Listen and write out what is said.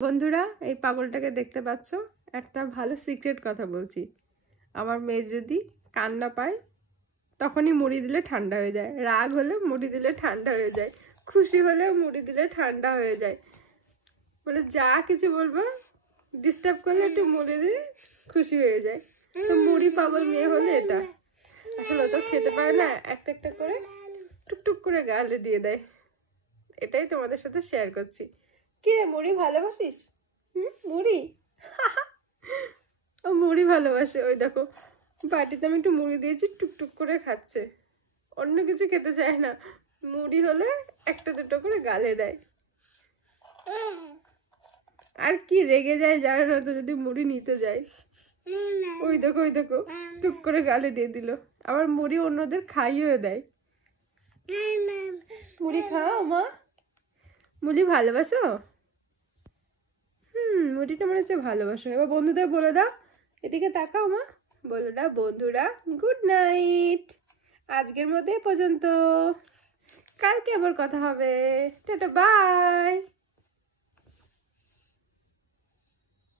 বন্ধুরা, এই পাগলটাকে দেখতে পাচ্ছ? একটা ভালো সিক্রেট কথা বলছি। আমার মেয়ে যদি কান্না পায় তখনই মুড়ি দিলে ঠান্ডা হয়ে যায়, রাগ হলে মুড়ি দিলে ঠান্ডা হয়ে যায়, খুশি হলে মুড়ি দিলে ঠান্ডা হয়ে যায়। মানে যা কিছু বলবো, ডিস্টার্ব করলে একটু মুড়ি দিয়ে খুশি হয়ে যায়। তো মুড়ি পাগল মেয়ে হলে এটা। আসলে তো খেতে পারে না, একটা একটা করে টুকটুক করে গালে দিয়ে দেয়। এটাই তোমাদের সাথে শেয়ার করছি। কি রে, মুড়ি ভালোবাসিস? মুড়ি ও মুড়ি ভালোবাসে। ওই দেখো, বাটিতে আমি একটু মুড়ি দিয়েছি, টুকটুক করে খাচ্ছে। অন্য কিছু খেতে চায় না, মুড়ি হলে একটা দুটো করে গালে দেয়। আর কি রেগে যায় জানো না তো যদি মুড়ি নিতে যায়। ওই দেখো ওই দেখো, টুক করে গালে দিয়ে দিল। আবার মুড়ি অন্যদের খাইয়ে দেয়। মুড়ি খাও মা? মুড়ি ভালোবাসো? মুড়িটা মনে হচ্ছে ভালোবাসো। এবার বন্ধুদের বলে দাও, এদিকে তাকাও মা, বলে দাও বন্ধুরা গুড নাইট। আজকের মধ্যে পর্যন্ত, কালকে আবার কথা হবে। Tata bye.